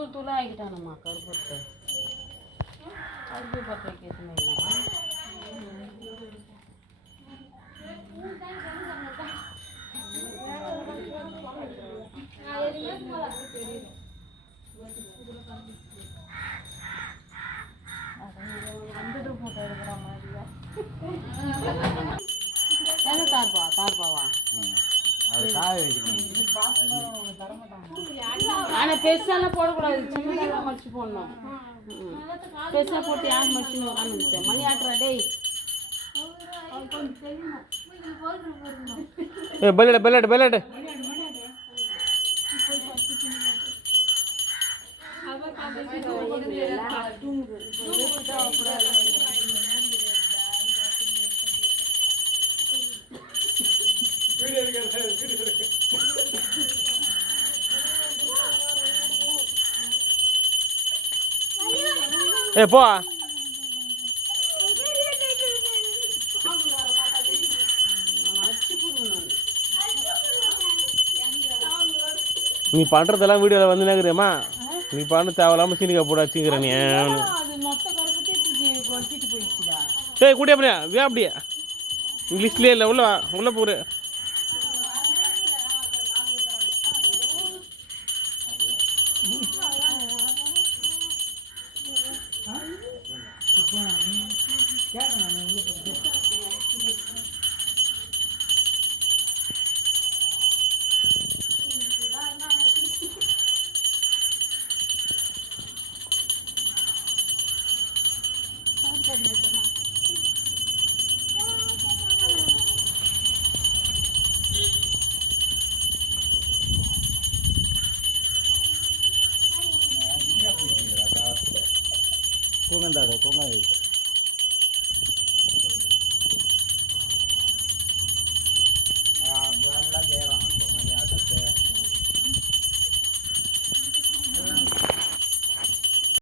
தூள் தூளாக ஆகிட்டானம்மா கருப்பத்தை கருப்பு பற்ற கேசுமே இல்லைம்மா. ஃபோட்டோ எடுக்கிற மாதிரியா தார்பா தார்பாவா ஆனால் பெருசாலாம் போடக்கூடாது, சின்னதாக மடிச்சு போடணும். பெருசாக போட்டு யார் மடிச்சுன்னு உட்காந்துட்டேன் மணி ஆட்டுறா டேய். பெல்லட் பெல்லட் பெல்லட் போ நீ பண்ணுறதெல்லாம் வீடியோவில் வந்து நேக்குறியம்மா. நீ பண்ண தேவையில்லாமல் சீனிக்கா போட வச்சுக்கிற நீ. ஏய் கூட்டியா அப்படியா வே அப்படியா இங்கிலீஷ்லேயே இல்லை உள்ள உள்ள போகிற. Kung ang dada, kung ay